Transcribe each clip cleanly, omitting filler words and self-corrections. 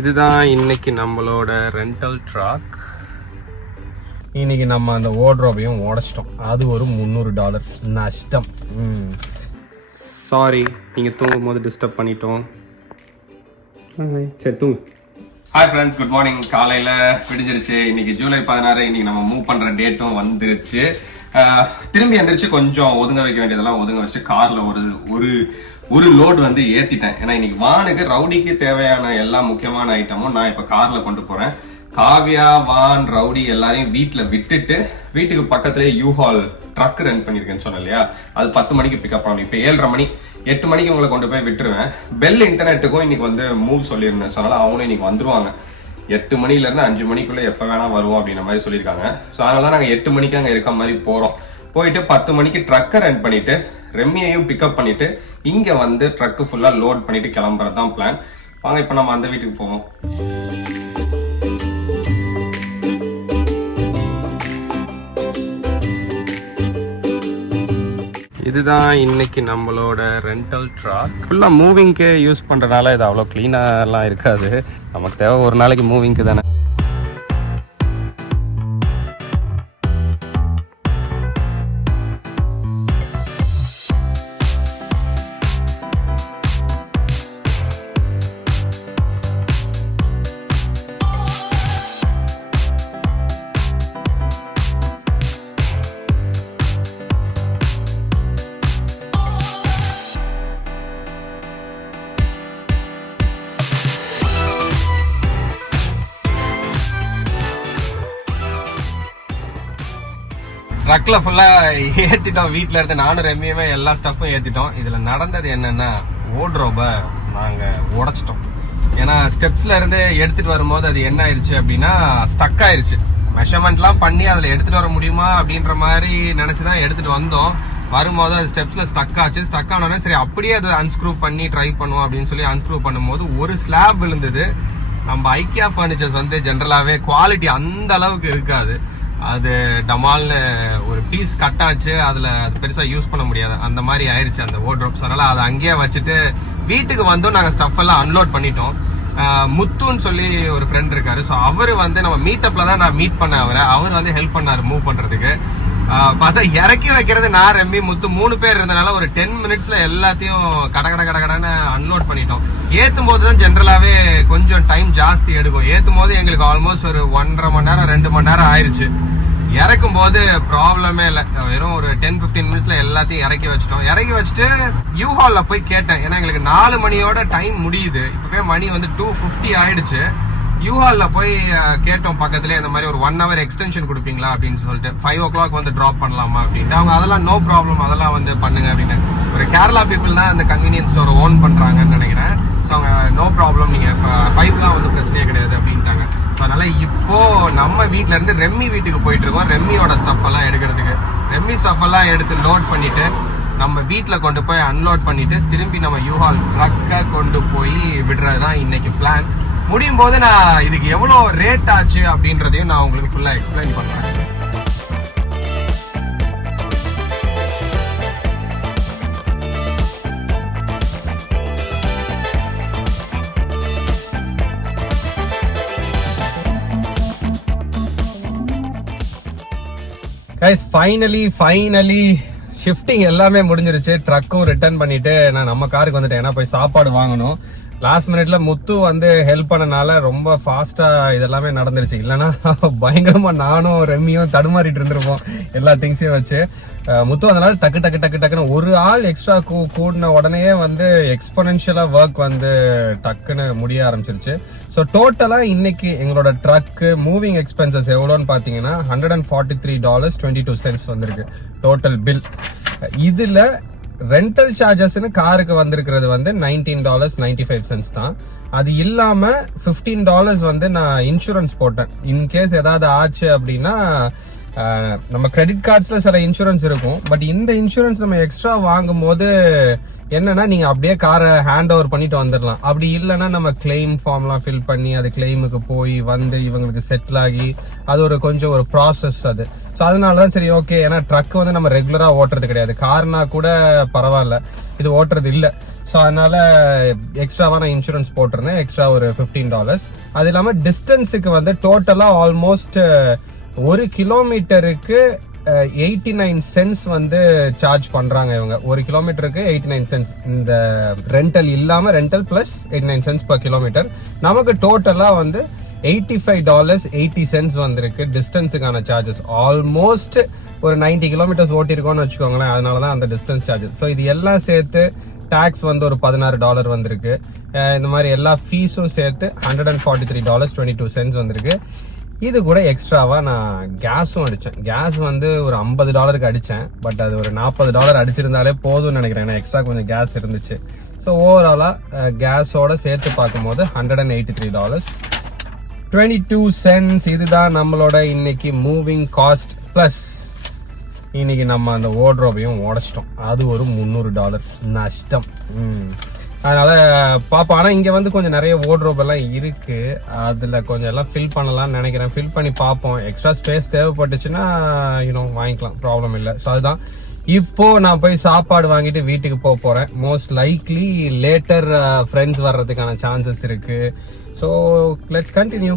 இதுதான் இன்னைக்கு நம்மளோட ரெண்டல் ட்ராக். இன்னைக்கு நம்ம அந்த வார்ட்ரோபையும் உடைச்சிட்டோம். அது ஒரு $300 நஷ்டம். சாரி, நீங்க தூங்கும் போது டிஸ்டர்ப் பண்ணிட்டோம். சரி தூங்கு. Hi friends, good morning. காலையில விடிஞ்சிருச்சு. இன்னைக்கு ஜூலை 16. இன்னைக்கு நம்ம மூவ் பண்ற டேட்டும் வந்துருச்சு. திரும்பி எந்திரிச்சு கொஞ்சம் ஒதுங்க வைக்க வேண்டியதெல்லாம் ஒதுங்க வச்சு கார்ல ஒரு லோடு வந்து ஏத்திட்டேன். ஏன்னா இன்னைக்கு வானுக்கு ரவுடிக்கு தேவையான எல்லா முக்கியமான ஐட்டமும் நான் இப்ப கார்ல கொண்டு போறேன். காவியா, வான், ரவுடி எல்லாரையும் வீட்டுல விட்டுட்டு வீட்டுக்கு பக்கத்துலேயே யூஹால் ட்ரக் ரெண்ட் பண்ணிருக்கேன்னு சொன்னேன் இல்லையா, அது 10 மணிக்கு பிக்கப் பண்ணணும். இப்ப 7:30 மணி, 8 மணிக்கு உங்களை கொண்டு போய் விட்டுருவேன். பெல் இன்டர்நெட்டுக்கும் இன்னைக்கு வந்து மூவ் சொல்லியிருந்தேன். சொன்னால அவங்களும் இன்னைக்கு வந்துருவாங்க. 8 மணில இருந்து 5 மணிக்குள்ள எப்ப வேணா வருவோம் அப்படின்ற மாதிரி சொல்லியிருக்காங்க. ஸோ அதனால நாங்க 8 மணிக்கு அங்க இருக்க மாதிரி போறோம். போயிட்டு 10 மணிக்கு ட்ரக்கை ரெண்ட் பண்ணிட்டு ரெம்மியையும் பிக்கப் பண்ணிட்டு இங்க வந்து ட்ரக்கு ஃபுல்லா லோட் பண்ணிட்டு கிளம்புறதுதான் பிளான். வாங்க இப்ப நம்ம அந்த வீட்டுக்கு போவோம். இதுதான் இன்னைக்கு நம்மளோட ரெண்டல் ட்ராக். ஃபுல்லா மூவிங்க்கு யூஸ் பண்றதுனால இது அவ்வளோ கிளீனா எல்லாம் இருக்காது. நமக்கு தேவை ஒரு நாளைக்கு மூவிங்க்கு தானே. ட்ரக்ல ஃபுல்லா ஏத்திட்டோம். வீட்டுல இருந்து நானும் ரெம்மியுமே எல்லா ஸ்டஃப்பும் ஏத்திட்டோம். இதுல நடந்தது என்னன்னா, வார்ட்ரோப நாங்க உடைச்சிட்டோம். ஏன்னா ஸ்டெப்ஸ்ல இருந்து எடுத்துட்டு வரும்போது அது என்ன ஆயிருச்சு அப்படின்னா, ஸ்டக் ஆயிருச்சு. மெஷர்மெண்ட்லாம் பண்ணி அதுல எடுத்துட்டு வர முடியுமா அப்படின்ற மாதிரி நினைச்சுதான் எடுத்துட்டு வந்தோம். வரும்போது அது ஸ்டெப்ஸ்ல ஸ்டக் ஆச்சு. ஸ்டக் ஆனோடனே சரி அப்படியே அதை அன்ஸ்க்ரூ பண்ணி ட்ரை பண்ணுவோம் அப்படின்னு சொல்லி அன்ஸ்க்ரூ பண்ணும்போது ஒரு ஸ்லாப் விழுந்தது. நம்ம ஐக்கியா பர்னிச்சர்ஸ் வந்து ஜென்ரலாவே குவாலிட்டி அந்த அளவுக்கு இருக்காது. அது டமால்னு ஒரு பீஸ் கட் ஆச்சு. அதுல அது பெருசா யூஸ் பண்ண முடியாது. அந்த மாதிரி ஆயிருச்சு அந்த வார்ட்ரோப்ஸ். அதனால அதை அங்கேயே வச்சுட்டு வீட்டுக்கு வந்தும் நாங்க ஸ்டஃப் எல்லாம் அன்லோட் பண்ணிட்டோம். முத்துன்னு சொல்லி ஒரு ஃப்ரெண்ட் இருக்காரு. ஸோ அவரு வந்து நம்ம மீட்டப்ல தான் நான் மீட் பண்ண அவர் வந்து ஹெல்ப் பண்ணாரு மூவ் பண்றதுக்கு. பார்த்தா இறக்கி வைக்கிறது நான், ரெம்பி, முத்து 3 பேர் இருந்தனால ஒரு 10 மினிட்ஸ்ல எல்லாத்தையும் கடன்னு அன்லோட் பண்ணிட்டோம். ஏத்தும் போதுதான் ஜென்ரலாவே கொஞ்சம் டைம் ஜாஸ்தி எடுக்கும். ஏத்தும் போது எங்களுக்கு ஆல்மோஸ்ட் ஒரு 1.5 மணி நேரம் 2 மணி நேரம் ஆயிருச்சு. இறக்கும் போது ப்ராப்ளமே இல்லை. வெறும் ஒரு 10-15 மினிட்ஸ்ல எல்லாத்தையும் இறக்கி வச்சுட்டோம். இறக்கி வச்சுட்டு யூஹால்ல போய் கேட்டேன். ஏன்னா எங்களுக்கு 4 மணியோட டைம் முடியுது. இப்பவே மணி வந்து 2:50 ஆயிடுச்சு. யூஹால்ல போய் கேட்டோம் பக்கத்துலேயே, இந்த மாதிரி ஒரு 1 hour எக்ஸ்டென்ஷன் கொடுப்பீங்களா அப்படின்னு சொல்லிட்டு, 5 o'clock வந்து ட்ராப் பண்ணலாமா அப்படின்ட்டு. அவங்க அதெல்லாம் நோ ப்ராப்ளம், அதெல்லாம் வந்து பண்ணுங்க அப்படின்னு. ஒரு கேரளா பீப்புள் தான் இந்த கன்வீனியன்ஸ் ஸ்டோர் ஓன் பண்றாங்கன்னு நினைக்கிறேன். ஸோ அவங்க நோ ப்ராப்ளம், நீங்க 5லாம் வந்து பிரச்சனையே கிடையாது அப்படின்ட்டாங்க. ஸோ அதனால இப்போ நம்ம வீட்டுல இருந்து ரெம்மி வீட்டுக்கு போயிட்டு இருக்கோம். ரெம்மியோட ஸ்டஃப் எல்லாம் எடுக்கிறதுக்கு. ரெம்மி ஸ்டஃப் எல்லாம் எடுத்து லோட் பண்ணிட்டு நம்ம வீட்டில் கொண்டு போய் அன்லோட் பண்ணிட்டு திரும்பி நம்ம யூஹால் ட்ரக்கை கொண்டு போய் விடுறதுதான் இன்னைக்கு பிளான். முடியும் போது நான் இதுக்கு எவ்வளோ ரேட் ஆச்சு அப்படின்றதையும் நான் உங்களுக்கு ஃபுல்லா எக்ஸ்பிளைன் பண்றேன். கைஸ், ஃபைனலி ஷிஃப்டிங் எல்லாமே முடிஞ்சிருச்சு. ட்ரக்கும் ரிட்டர்ன் பண்ணிட்டு நான் நம்ம காருக்கு வந்துட்டேன். ஏன்னா போய் சாப்பாடு வாங்கணும். லாஸ்ட் மினிட்ல முத்து வந்து ஹெல்ப் பண்ணனால ரொம்ப ஃபாஸ்டா இதெல்லாமே நடந்துருச்சு. இல்லைன்னா பயங்கரமா நானும் ரெம்மியும் தடுமாறிட்டு இருந்திருப்போம் எல்லா திங்ஸையும் வச்சு. முத்து அதனால டக்குன்னு ஒரு ஆள் எக்ஸ்ட்ரா கூடின உடனே வந்து எக்ஸ்பொனென்ஷியலா ஒர்க் வந்து டக்குன்னு முடிய ஆரம்பிச்சிருச்சு. ஸோ டோட்டலா இன்னைக்கு எங்களோட ட்ரக்கு மூவிங் எக்ஸ்பென்சஸ் எவ்வளோன்னு பாத்தீங்கன்னா $143.22 வந்திருக்கு டோட்டல் பில். இதுல ரெண்டல் சார்ஜஸ்ன்னு காருக்கு வந்திருக்கிறது வந்து $19.95 தான். அது இல்லாம $15 வந்து நான் இன்சூரன்ஸ் போட்டேன். இன்கேஸ் ஏதாவது ஆச்சு அப்படின்னா, நம்ம கிரெடிட் கார்ட்ஸ்ல சில இன்சூரன்ஸ் இருக்கும். பட் இந்த இன்சூரன்ஸ் நம்ம எக்ஸ்ட்ரா வாங்கும் போது என்னன்னா, நீங்க அப்படியே காரை ஹேண்ட் ஓவர் பண்ணிட்டு வந்துடலாம். அப்படி இல்லைன்னா நம்ம கிளைம் ஃபார்ம்லாம் ஃபில் பண்ணி அது கிளைமுக்கு போய் வந்து இவங்களுக்கு செட்டில் ஆகி அது ஒரு கொஞ்சம் ஒரு ப்ராசஸ் அது. ஸோ அதனாலதான் சரி ஓகே. ஏன்னா ட்ரக் வந்து நம்ம ரெகுலரா ஓட்டுறது கிடையாது. கார்னா கூட பரவாயில்ல, இது ஓட்டுறது இல்லை. ஸோ அதனால எக்ஸ்ட்ராவாக நான் இன்சூரன்ஸ் போட்டிருந்தேன், எக்ஸ்ட்ரா ஒரு $15. அது இல்லாமல் டிஸ்டன்ஸுக்கு வந்து டோட்டலாக ஆல்மோஸ்ட் 1 கிலோமீட்டருக்கு 89 சென்ட்ஸ் வந்து சார்ஜ் பண்றாங்க இவங்க. 1 கிலோமீட்டருக்கு 89 சென்ட்ஸ். இந்த ரெண்டல் இல்லாம rental plus 89 cents per kilometre. நமக்கு டோட்டலா வந்து $85.80 வந்திருக்கு டிஸ்டன்ஸுக்கான சார்ஜஸ். ஆல்மோஸ்ட் ஒரு 90 கிலோமீட்டர்ஸ் ஓட்டிருக்கோம்னு வச்சுக்கோங்களேன். அதனாலதான் அந்த டிஸ்டன்ஸ் சார்ஜஸ். ஸோ இது எல்லாம் சேர்த்து டாக்ஸ் வந்து ஒரு $16 வந்திருக்கு. இந்த மாதிரி எல்லா ஃபீஸும் சேர்த்து $143.22 வந்திருக்கு. இது கூட எக்ஸ்ட்ராவா நான் கேஸும் அடிச்சேன். கேஸ் வந்து ஒரு $50 அடிச்சேன். பட் அது ஒரு $40 அடிச்சிருந்தாலே போதும்னு நினைக்கிறேன். எக்ஸ்ட்ரா கொஞ்சம் கேஸ் இருந்துச்சு. ஸோ ஓவராலா கேஸோட சேர்த்து பார்க்கும்போது $183.22. இதுதான் நம்மளோட இன்னைக்கு மூவிங் காஸ்ட். பிளஸ் இன்னைக்கு நம்ம அந்த வார்ட்ரோபையும் உடைச்சிட்டோம். அது ஒரு $300 நஷ்டம். அதனால பாப்போம். ஆனா இங்க வந்து கொஞ்சம் நிறைய வார்ட்ரோப் எல்லாம் இருக்கு. அதுல கொஞ்சம் எல்லாம் ஃபில் பண்ணலாம்னு நினைக்கிறேன். ஃபில் பண்ணி பார்ப்போம். எக்ஸ்ட்ரா ஸ்பேஸ் தேவைப்பட்டுச்சுன்னா வாங்கிக்கலாம், ப்ராப்ளம் இல்லை. ஸோ அதுதான் இப்போ நான் போய் சாப்பாடு வாங்கிட்டு வீட்டுக்கு போறேன். மோஸ்ட் லைக்லி லேட்டர் ஃப்ரெண்ட்ஸ் வர்றதுக்கான சான்சஸ் இருக்கு. So let's continue.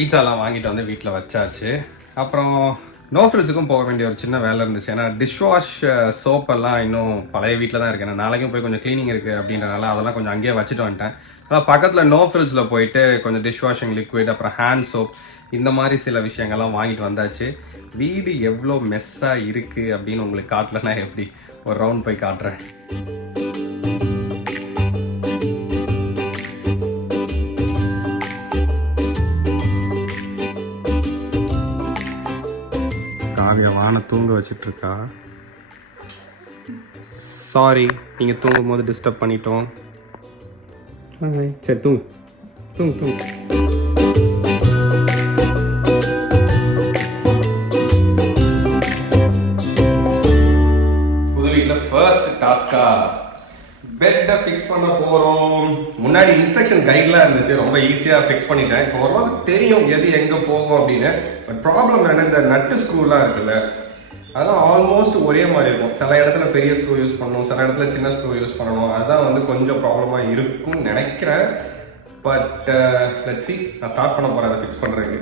பீட்சாலாம் வாங்கிட்டு வந்து வீட்டில் வச்சாச்சு. அப்புறம் நோஃபில்ஸுக்கும் போக வேண்டிய ஒரு சின்ன வேலை இருந்துச்சு. ஏன்னா டிஷ்வாஷ் சோப்பெல்லாம் இன்னும் பழைய வீட்டில் தான் இருக்கேன். நாளைக்கும் போய் கொஞ்சம் க்ளீனிங் இருக்குது அப்படின்றனால அதெல்லாம் கொஞ்சம் அங்கேயே வச்சுட்டு வந்துட்டேன். ஆனால் பக்கத்தில் நோஃபில்ஸில் போயிட்டு கொஞ்சம் டிஷ்வாஷிங் லிக்விட், அப்புறம் ஹேண்ட் சோப், இந்த மாதிரி சில விஷயங்கள்லாம் வாங்கிட்டு வந்தாச்சு. வீடு எவ்வளோ மெஸ்ஸாக இருக்குது அப்படின்னு உங்களுக்கு காட்டலன்னா எப்படி? ஒரு ரவுண்ட் போய் காட்டுறேன். வான தூங்க வச்சுட்டு இருக்கா. சாரி, நீங்க தூங்கும் போது டிஸ்டர்ப் பண்ணிட்டோம். சரி தூங்கு தூங்கு தூங்கு. புது வீட்டில் ஃபர்ஸ்ட் டாஸ்கா பெட்டை ஃபிக்ஸ் பண்ண போறோம். முன்னாடி இன்ஸ்ட்ரக்ஷன் கைட்லாம் இருந்துச்சு, ரொம்ப ஈஸியா ஃபிக்ஸ் பண்ணிட்டேன். இப்போ ஓரளவுக்கு தெரியும் எது எங்க போகும் அப்படின்னு. பட் ப்ராப்ளம் என்ன, இந்த நட்டு ஸ்க்ரூலாம் இருக்குல்ல, அதெல்லாம் ஆல்மோஸ்ட் ஒரே மாதிரி இருக்கும். சில இடத்துல பெரிய ஸ்க்ரூ யூஸ் பண்ணணும், சில இடத்துல சின்ன ஸ்க்ரூ யூஸ் பண்ணணும். அதுதான் வந்து கொஞ்சம் ப்ராப்ளமா இருக்கும்னு நினைக்கிறேன். பட் லெட்ஸ் see, நான் ஸ்டார்ட் பண்ண போறேன் அதை ஃபிக்ஸ் பண்றதுக்கு.